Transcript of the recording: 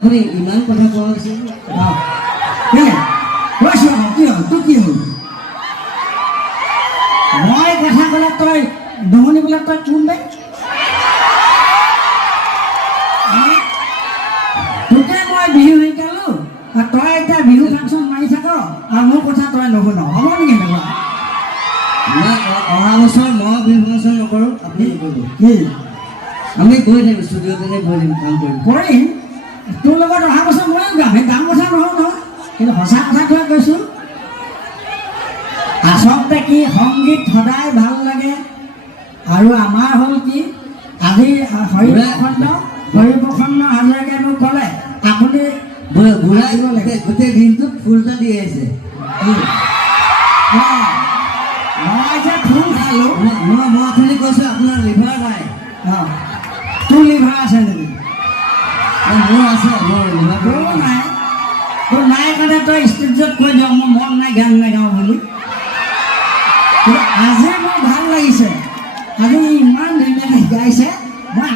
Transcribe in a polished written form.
আপুনি ইমান কথা কোৱা হৈছে কি হ'ল তোৰ কি হ'ল মই কথা ক'লে তই নহনি বোলে তই কোন দে তোকে মই বিহু শিকালোঁ তই এতিয়া বিহু ফাংচন মাৰি থাক আৰু মোৰ কথা তই নুশুন হ'ব নেকি এনেকুৱা অহা বছৰ মই বিহু ফাংচন নকৰোঁ আপুনি নকৰিব কি আমি গৈ থাকিম ষ্টুডিঅ'তে গৈ থাকিম কাম কৰিম কৰিম তোৰ লগত অহা বছৰ ময়ো গাম সেই গাম কথা নহয় নহয় কিন্তু সঁচা কথাটোৱে কৈছোঁ আচলতে কি সংগীত সদায় ভাল লাগে আৰু আমাৰ হ'ল কি আজি হৰিপ্ৰসন্ন হাজৰিকাই মোক ক'লে আপুনি ঘূৰাই গোটেই দিনটোত ফুল এটা দি আহিছে মই যে ফুল খালোঁ মই আপুনি কৈছোঁ আপোনাৰ লিভাৰ নাই তোৰ লিভাৰ আছে নেকি মোৰ আছে মোৰ লিভাৰ তোৰ নাই তোৰ নাই কাৰণে তই ষ্টেজত কৈ দিয় মোৰ মন নাই গান নাগাওঁ বুলি আজি মোৰ ভাল লাগিছে আজি ইমান ধুনীয়াকৈ গাইছে